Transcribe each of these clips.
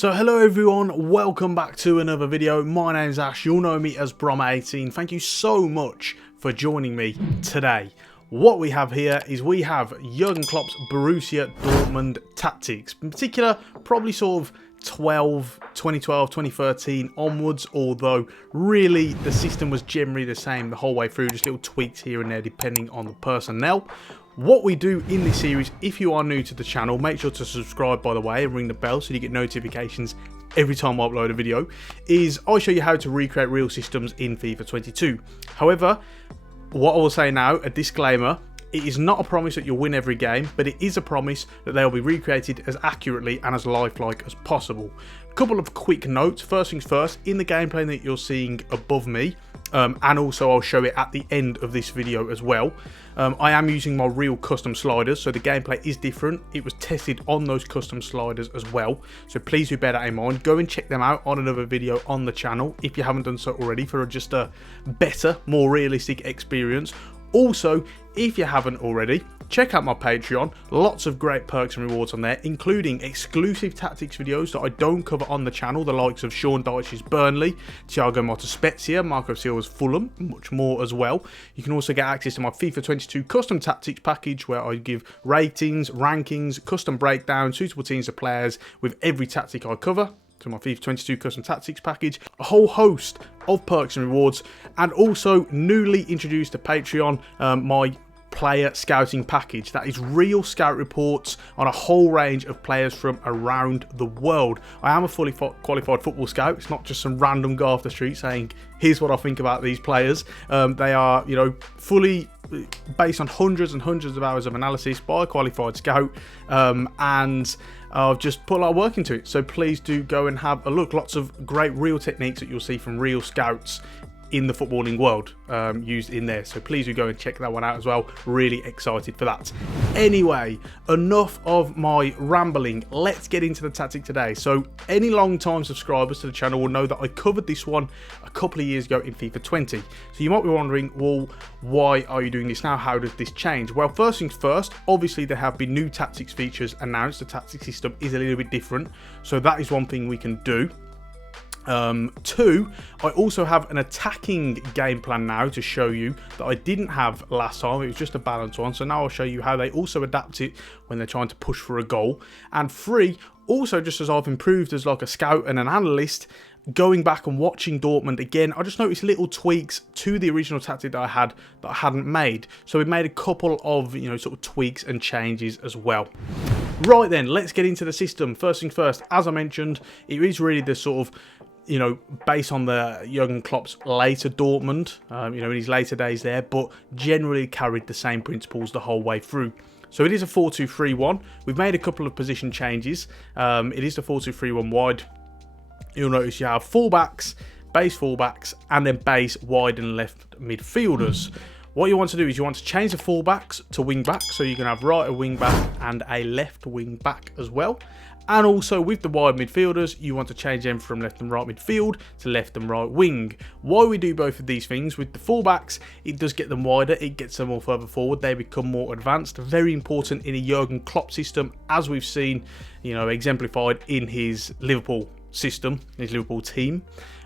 So hello everyone, welcome back to another video. My name's Ash, you'll know me as Brom18. Thank you so much for joining me today. What we have here is we have Jurgen Klopp's Borussia Dortmund tactics. In particular, probably sort of 2012, 2013 onwards, although really the system was generally the same the whole way through, just little tweaks here and there depending on the personnel. What we do in this series, if you are new to the channel, make sure to subscribe by the way and ring the bell so you get notifications every time I upload a video, is I show you how to recreate real systems in FIFA 22. However, what I will say now, a disclaimer, it is not a promise that you'll win every game, but it is a promise that they will be recreated as accurately and as lifelike as possible. A couple of quick notes. First things first, in the gameplay that you're seeing above me, and also I'll show it at the end of this video as well, I am using my real custom sliders, so the gameplay is different. It was tested on those custom sliders as well, so please do bear that in mind. Go and check them out on another video on the channel if you haven't done so already, for just a better, more realistic experience. Also, if you haven't already, check out my Patreon. Lots of great perks and rewards on there, including exclusive tactics videos that I don't cover on the channel, the likes of Sean Dyche's Burnley, Thiago Motta's Spezia, Marco Silva's Fulham, much more as well. You can also get access to my FIFA 22 custom tactics package, where I give ratings, rankings, custom breakdowns, suitable teams of players with every tactic I cover. To my FIFA 22 custom tactics package, a whole host of perks and rewards, and also newly introduced to Patreon, my player scouting package. That is real scout reports on a whole range of players from around the world. I am a fully qualified football scout. It's not just some random guy off the street saying, here's what I think about these players. They are, you know, fully based on hundreds and hundreds of hours of analysis by a qualified scout, and I've just put a lot of work into it. So please do go and have a look. Lots of great real techniques that you'll see from real scouts in the footballing world used in there, so please do go and check that one out as well. Really excited for that. Anyway, enough of my rambling, let's get into the tactic today. So any long time subscribers to the channel will know that I covered this one a couple of years ago in FIFA 20. So you might be wondering, well, why are you doing this now? How does this change? Well, first things first, obviously there have been new tactics features announced. The tactic system is a little bit different, so that is one thing we can do. Two, I also have an attacking game plan now to show you that I didn't have last time. It was just a balanced one, so now I'll show you how they also adapt it when they're trying to push for a goal. And three, also just as I've improved as like a scout and an analyst, going back and watching Dortmund again, I just noticed little tweaks to the original tactic that I hadn't made. So we made a couple of, you know, sort of tweaks and changes as well. Right then, let's get into the system. First things first, as I mentioned, it is really the sort of, you know, based on the Jurgen Klopp's later Dortmund, you know, in his later days there, but generally carried the same principles the whole way through. So it is a 4-2-3-1. We've made a couple of position changes. It is the 4-2-3-1 wide. You'll notice you have fullbacks, base fullbacks, and then base wide and left midfielders. What you want to do is you want to change the fullbacks to wing back, so you can have right a wing back and a left wing back as well. And also with the wide midfielders, you want to change them from left and right midfield to left and right wing. Why we do both of these things, with the fullbacks, it does get them wider, it gets them all further forward, they become more advanced. Very important in a Jurgen Klopp system, as we've seen, you know, exemplified in his Liverpool system, his Liverpool team.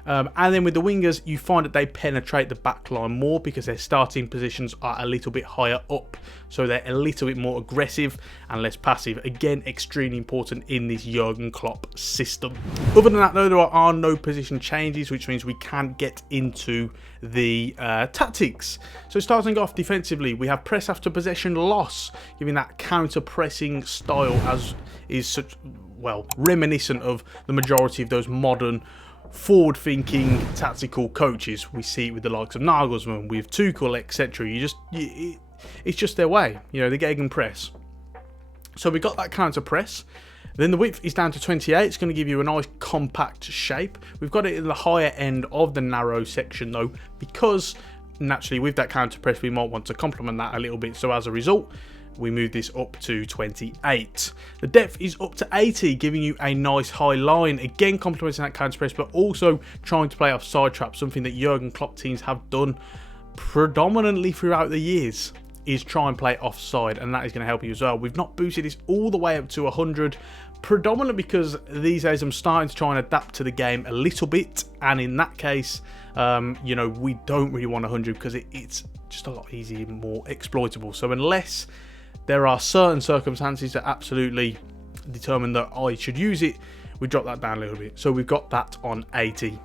And then with the wingers, you find that they penetrate the back line more because their starting positions are a little bit higher up. So they're a little bit more aggressive and less passive. Again, extremely important in this Jurgen Klopp system. Other than that though, there are no position changes, which means we can get into the tactics. So starting off defensively, we have press after possession loss, giving that counter-pressing style, as is such, well, reminiscent of the majority of those modern forward-thinking tactical coaches. We see it with the likes of Nagelsmann, with Tuchel, etc. It's just their way, you know, the gegenpress. So we got that counter press. Then the width is down to 28. It's going to give you a nice compact shape. We've got it in the higher end of the narrow section though, because naturally with that counter press we might want to complement that a little bit. So as a result, we move this up to 28. The depth is up to 80, giving you a nice high line. Again, complementing that counter press, but also trying to play off side traps, something that Jurgen Klopp teams have done predominantly throughout the years, is try and play offside, and that is going to help you as well. We've not boosted this all the way up to 100, predominantly because these days I'm starting to try and adapt to the game a little bit, and in that case, you know, we don't really want 100 because it's just a lot easier, more exploitable. So unless there are certain circumstances that absolutely determine that I should use it, we drop that down a little bit. So we've got that on 80.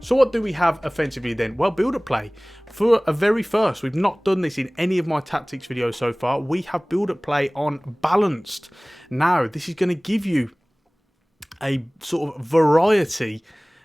So what do we have offensively then? Well, build-up play. For a very first, we've not done this in any of my tactics videos so far. We have build-up play on balanced. Now, this is going to give you a sort of variety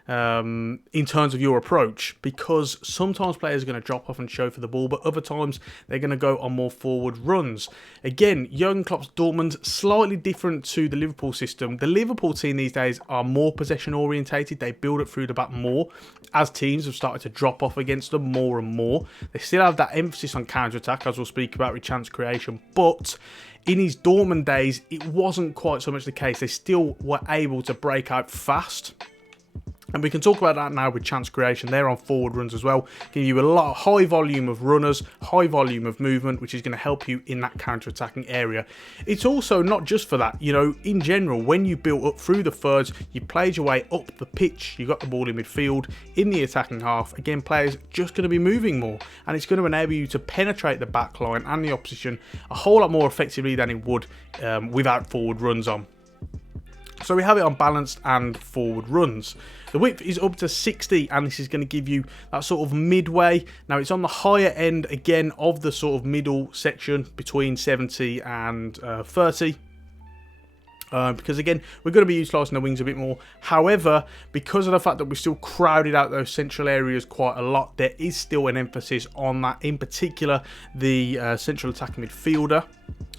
in terms of your approach, because sometimes players are going to drop off and show for the ball, but other times they're going to go on more forward runs. Again, Jurgen Klopp's Dortmund, slightly different to the Liverpool system. The Liverpool team these days are more possession orientated. They build it through the back more as teams have started to drop off against them more and more. They still have that emphasis on counter-attack, as we'll speak about with chance creation, but in his Dortmund days, it wasn't quite so much the case. They still were able to break out fast. And we can talk about that now with chance creation. They're on forward runs as well. Give you a lot of high volume of runners, high volume of movement, which is going to help you in that counter-attacking area. It's also not just for that. You know, in general, when you built up through the thirds, you played your way up the pitch, you got the ball in midfield, in the attacking half. Again, players just going to be moving more, and it's going to enable you to penetrate the back line and the opposition a whole lot more effectively than it would without forward runs on. So we have it on balanced and forward runs. The width is up to 60, and this is going to give you that sort of midway. Now, it's on the higher end, again, of the sort of middle section between 70 and 30. Because, again, we're going to be utilising the wings a bit more. However, because of the fact that we're still crowded out those central areas quite a lot, there is still an emphasis on that, in particular, the central attacking midfielder.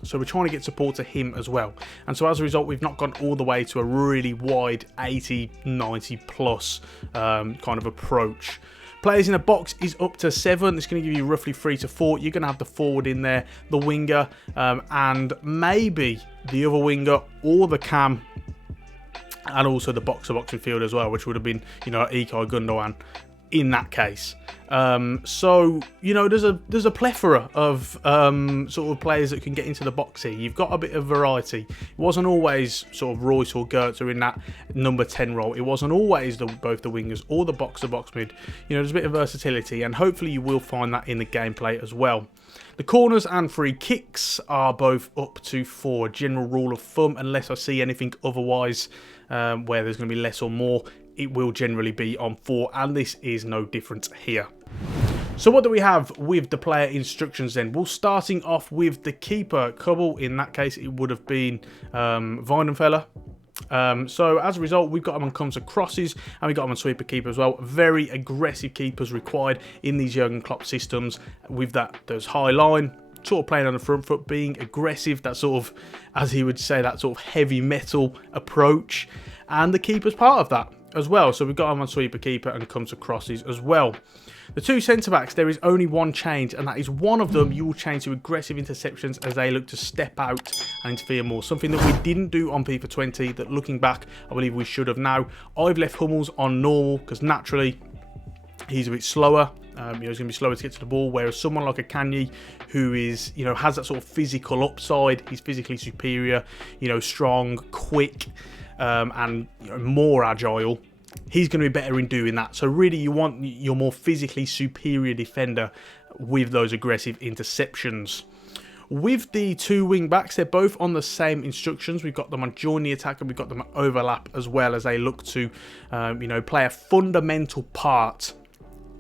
So we're trying to get support to him as well. And so as a result, we've not gone all the way to a really wide 80, 90 plus kind of approach. Players in a box is up to 7. It's going to give you roughly 3 to 4. You're going to have the forward in there, the winger, and maybe the other winger or the cam, and also the box-to-box midfield as well, which would have been, you know, Ilkay Gundogan in that case. So, you know, there's a plethora of sort of players that can get into the box here. You've got a bit of variety. It wasn't always sort of Royce or Goetze in that number 10 role. It wasn't always both the wingers or the box-to-box mid. You know, there's a bit of versatility, and hopefully you will find that in the gameplay as well. The corners and free kicks are both up to 4. General rule of thumb, unless I see anything otherwise where there's going to be less or more, it will generally be on 4, and this is no different here. So what do we have with the player instructions then? Well, starting off with the keeper. Couple, in that case, it would have been Weidenfeller. So as a result, we've got him on comes and crosses, and we've got him on sweeper keeper as well. Very aggressive keepers required in these Jurgen Klopp systems, with those high line, sort of playing on the front foot, being aggressive, that sort of, as he would say, that sort of heavy metal approach. And the keeper's part of that as well. So we've got him on sweeper keeper and comes to crosses as well. The two centre-backs, there is only one change, and that is one of them you will change to aggressive interceptions as they look to step out and interfere more. Something that we didn't do on FIFA 20 that, looking back, I believe we should have now. I've left Hummels on normal because naturally he's a bit slower. You know, he's going to be slower to get to the ball, whereas someone like a Kanye, who is, you know, has that sort of physical upside, he's physically superior, you know, strong, quick, and, you know, more agile. He's going to be better in doing that. So really, you want your more physically superior defender with those aggressive interceptions. With the two wing backs, they're both on the same instructions. We've got them on join the attack, and we've got them on overlap as well, as they look to, you know, play a fundamental part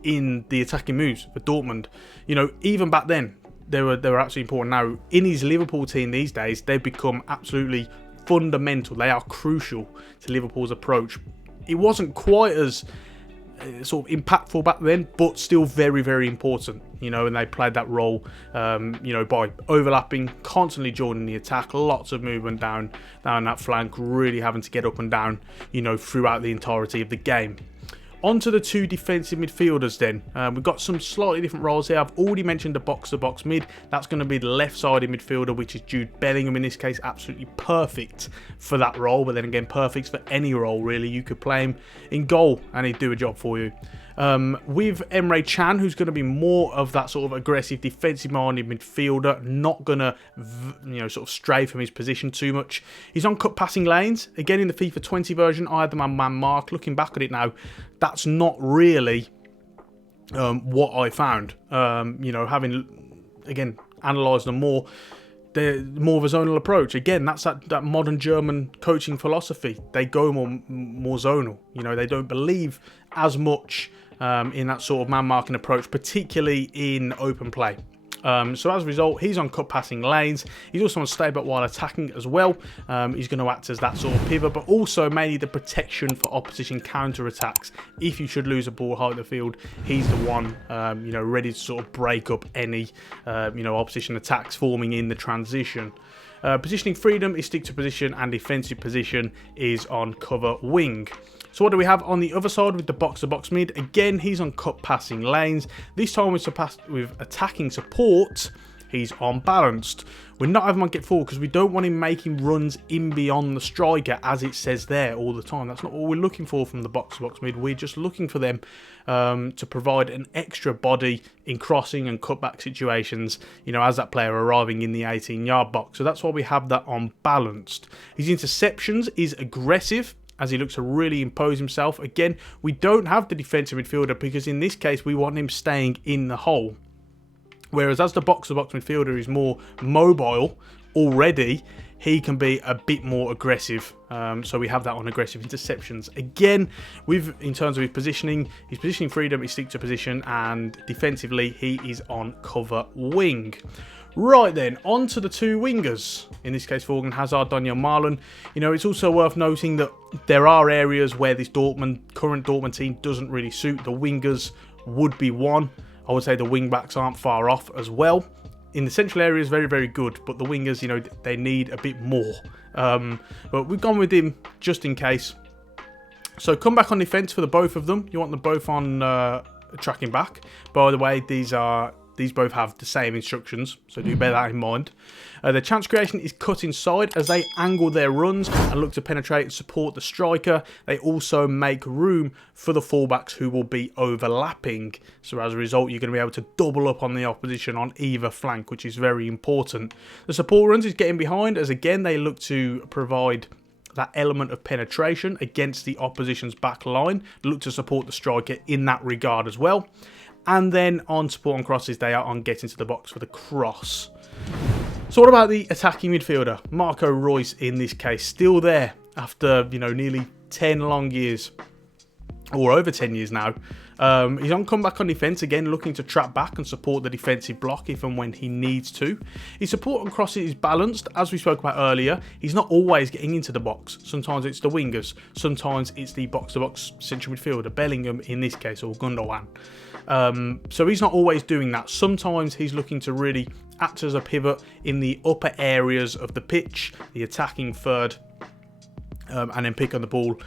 in the attacking moves for Dortmund. You know, even back then, they were absolutely important. Now, in his Liverpool team these days, they've become absolutely fundamental. They are crucial to Liverpool's approach. It wasn't quite as sort of impactful back then, but still very, very important, you know, and they played that role, you know, by overlapping, constantly joining the attack, lots of movement down that flank, really having to get up and down, you know, throughout the entirety of the game. On to the two defensive midfielders then. We've got some slightly different roles here. I've already mentioned the box-to-box mid. That's going to be the left-sided midfielder, which is Jude Bellingham in this case. Absolutely perfect for that role, but then again, perfect for any role, really. You could play him in goal and he'd do a job for you. With Emre Can, who's going to be more of that sort of aggressive defensive-minded midfielder, not going to, sort of stray from his position too much. He's on cut passing lanes. Again, in the FIFA 20 version, I had the man mark. Looking back at it now, that's not really what I found. Having, again, analysed them more, they're more of a zonal approach. Again, that's that modern German coaching philosophy. They go more zonal. They don't believe as much in that sort of man-marking approach, particularly in open play. So as a result, he's on cut passing lanes. He's also on stay back while attacking as well. He's going to act as that sort of pivot, but also mainly the protection for opposition counter-attacks. If you should lose a ball high in the field, he's the one, ready to sort of break up any, opposition attacks forming in the transition. Positioning freedom is stick to position, and defensive position is on cover wing. So what do we have on the other side with the box-to-box mid? Again, he's on cut passing lanes. This time with attacking support, he's on balanced. We're not having him get forward because we don't want him making runs in beyond the striker, as it says there all the time. That's not what we're looking for from the box-to-box mid. We're just looking for them to provide an extra body in crossing and cutback situations, as that player arriving in the 18-yard box. So that's why we have that on balanced. His interceptions is aggressive, as he looks to really impose himself. Again, we don't have the defensive midfielder because in this case we want him staying in the hole. Whereas as the box-to-box midfielder is more mobile already, he can be a bit more aggressive. So we have that on aggressive interceptions. Again, in terms of his positioning freedom is stick to position, and defensively he is on cover wing. Right then, on to the two wingers. In this case, Thorgan Hazard, Daniel Marlon. It's also worth noting that there are areas where this current Dortmund team doesn't really suit. The wingers would be one. I would say the wing backs aren't far off as well. In the central area is very, very good, but the wingers, they need a bit more. But we've gone with him just in case. So come back on defence for the both of them. You want them both on tracking back. By the way, these both have the same instructions, so do bear that in mind. The chance creation is cut inside as they angle their runs and look to penetrate and support the striker. They also make room for the fullbacks who will be overlapping. So as a result, you're going to be able to double up on the opposition on either flank, which is very important. The support runs is getting behind as, again, they look to provide that element of penetration against the opposition's back line. Look to support the striker in that regard as well. And then on support on crosses, they are on getting to the box for the cross. So what about the attacking midfielder? Marco Reus in this case, still there after, nearly 10 long years. Or over 10 years now. He's on comeback on defence, again looking to trap back and support the defensive block if and when he needs to. His support on crosses is balanced, as we spoke about earlier. He's not always getting into the box. Sometimes it's the wingers, sometimes it's the box-to-box central midfielder, Bellingham in this case, or Gundogan. So he's not always doing that. Sometimes he's looking to really act as a pivot in the upper areas of the pitch, the attacking third, and then pick on the ball,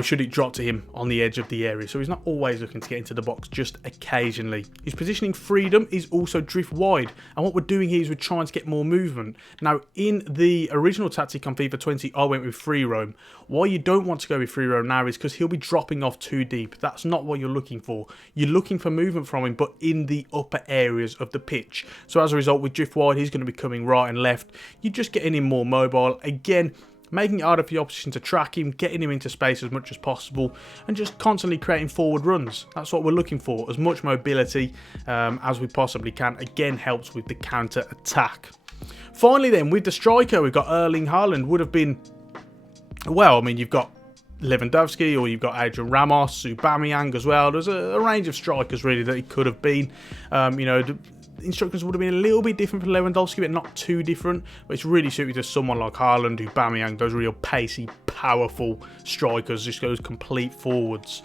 should it drop to him on the edge of the area. So he's not always looking to get into the box, just occasionally. His positioning freedom is also drift wide. And what we're doing here is we're trying to get more movement. Now, in the original tactic on FIFA 20, I went with free roam. Why you don't want to go with free roam now is because he'll be dropping off too deep. That's not what you're looking for. You're looking for movement from him, but in the upper areas of the pitch. So as a result, with drift wide, he's going to be coming right and left. You're just getting him more mobile. Again, making it harder for the opposition to track him, getting him into space as much as possible, and just constantly creating forward runs. That's what we're looking for. As much mobility as we possibly can. Again, helps with the counter-attack. Finally then, with the striker, we've got Erling Haaland. Would have been, well, I mean, you've got Lewandowski, or you've got Adrian Ramos, Aubameyang as well. There's a range of strikers, really, that he could have been. The instructions would have been a little bit different for Lewandowski, but not too different. But it's really suited to someone like Haaland, Aubameyang, those real pacey, powerful strikers, just goes complete forwards.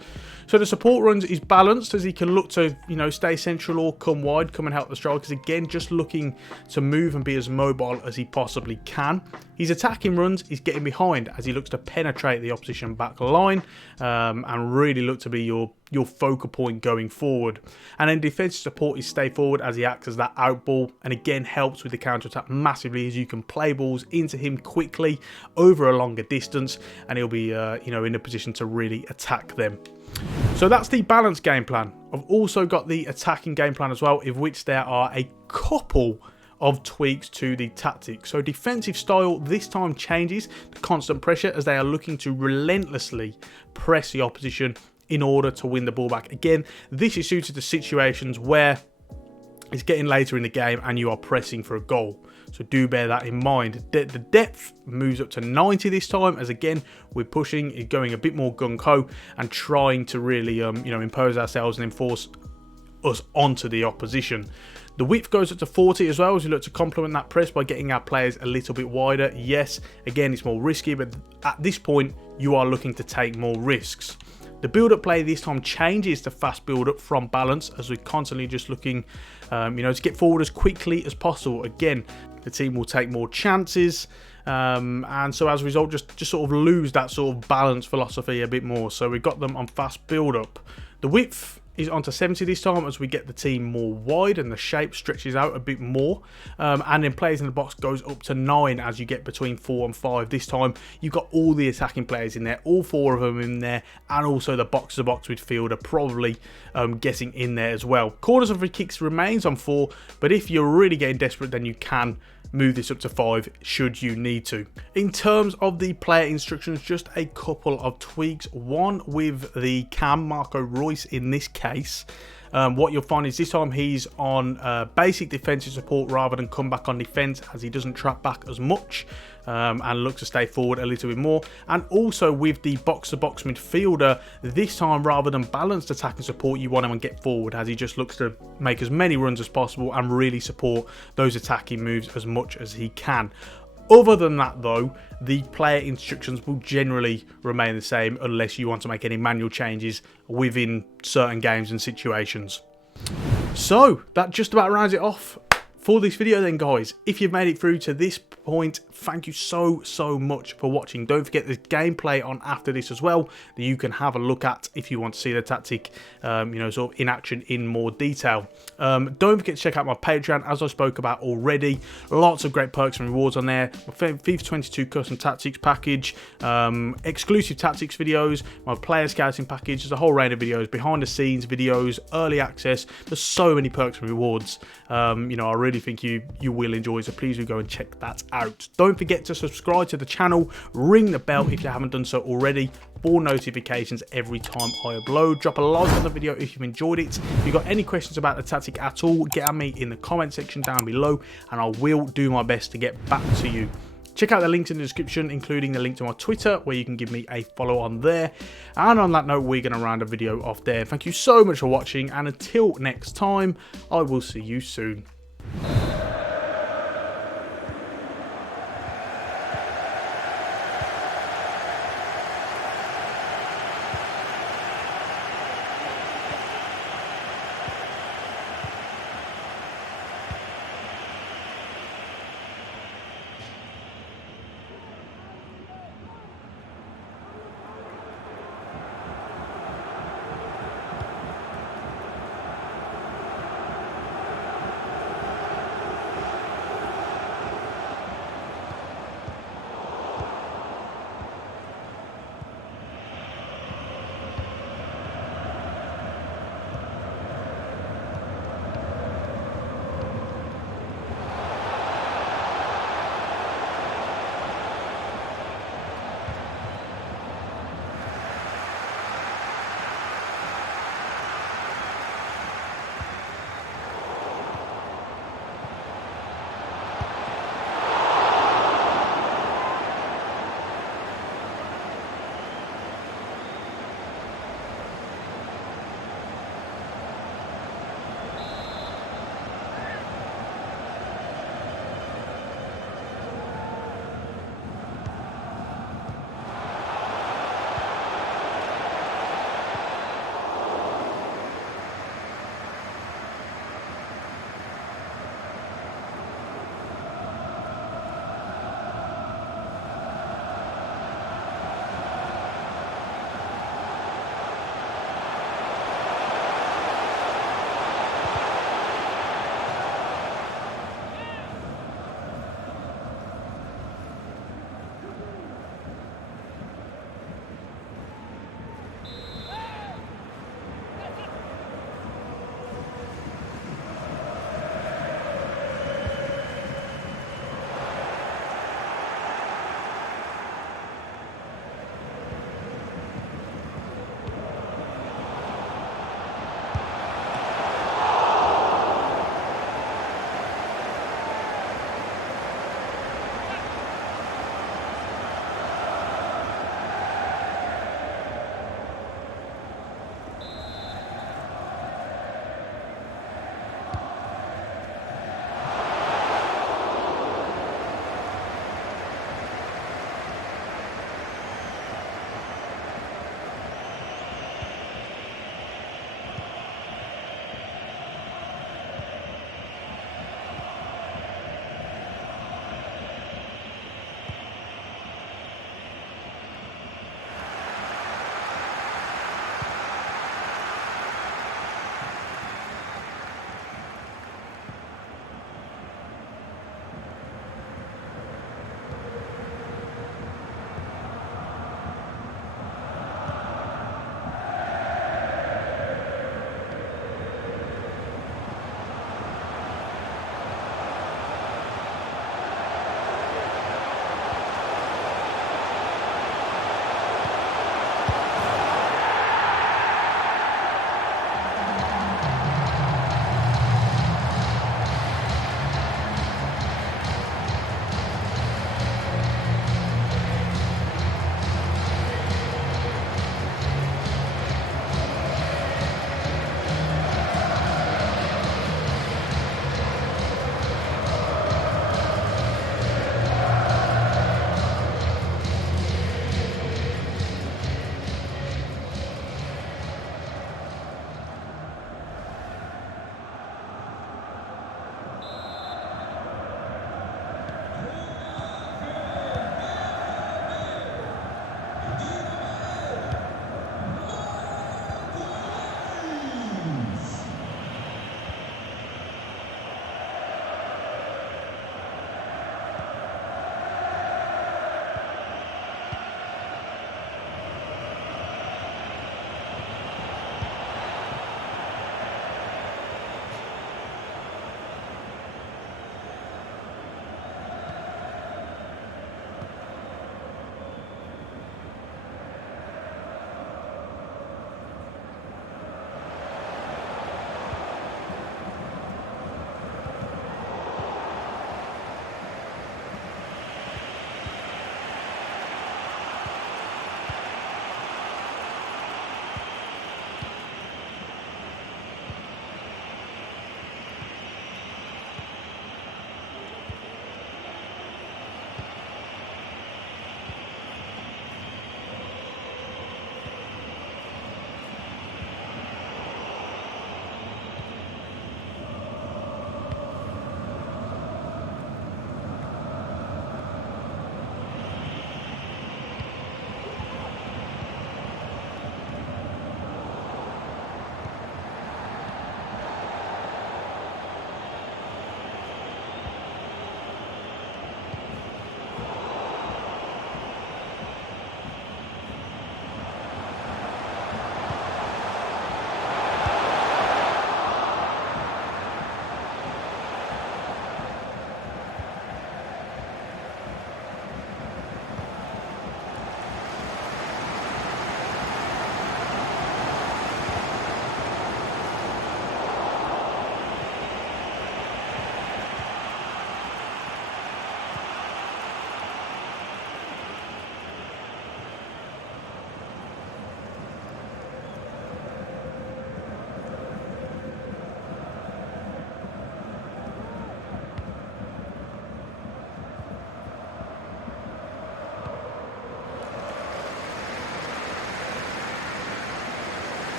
So the support runs is balanced as he can look to, stay central or come wide, come and help the strikers. Again, just looking to move and be as mobile as he possibly can. His attacking runs is getting behind as he looks to penetrate the opposition back line and really look to be your focal point going forward. And then defensive support is stay forward as he acts as that out ball, and again helps with the counter attack massively as you can play balls into him quickly over a longer distance. and he'll be you know, in a position to really attack them. So that's the balanced game plan. I've also got the attacking game plan as well, in which there are a couple of tweaks to the tactics. So defensive style this time changes to constant pressure, as they are looking to relentlessly press the opposition in order to win the ball back. Again, this is suited to situations where it's getting later in the game and you are pressing for a goal. So do bear that in mind. The depth moves up to 90 this time, as again, we're pushing, going a bit more gung-ho and trying to really you know, impose ourselves and enforce us onto the opposition. The width goes up to 40 as well, as we look to complement that press by getting our players a little bit wider. Yes, again, it's more risky, but at this point, you are looking to take more risks. The build-up play this time changes to fast build-up from balance, as we're constantly just looking, you know, to get forward as quickly as possible. Again, the team will take more chances, and so as a result, just sort of lose that sort of balance philosophy a bit more. So we got them on fast build-up. The width is onto 70 this time, as we get the team more wide and the shape stretches out a bit more, and then players in the box goes up to 9 as you get between 4 and 5. This time you've got all the attacking players in there, all 4 of them in there, and also the box-to-box midfielder probably getting in there as well. Corners and free kicks remains on 4, but if you're really getting desperate, then you can move this up to 5 should you need to. In terms of the player instructions, just a couple of tweaks. One with the cam, Marco Reus in this case. What you'll find is this time he's on basic defensive support rather than come back on defense, as he doesn't trap back as much and looks to stay forward a little bit more. And also with the box-to-box midfielder, this time rather than balanced attacking support, you want him to get forward, as he just looks to make as many runs as possible and really support those attacking moves as much as he can. Other than that though, the player instructions will generally remain the same unless you want to make any manual changes within certain games and situations. So that just about rounds it off for this video then, guys. If you've made it through to this point, thank you so much for watching. Don't forget there's gameplay on after this as well that you can have a look at if you want to see the tactic you know, sort of in action in more detail. Don't forget to check out my Patreon, as I spoke about already. Lots of great perks and rewards on there. My FIFA 22 custom tactics package, exclusive tactics videos, my player scouting package. There's a whole range of videos, behind the scenes videos, early access. There's so many perks and rewards. You know, I really think you will enjoy, so please do go and check that out. Don't forget to subscribe to the channel, ring the bell if you haven't done so already for notifications every time I upload. Drop a like on the video if you've enjoyed it. If you've got any questions about the tactic at all, get at me in the comment section down below and I will do my best to get back to you. Check out the links in the description, including the link to my Twitter, where you can give me a follow on there. And on that note, we're going to round the video off there. Thank you so much for watching, and until next time, I will see you soon.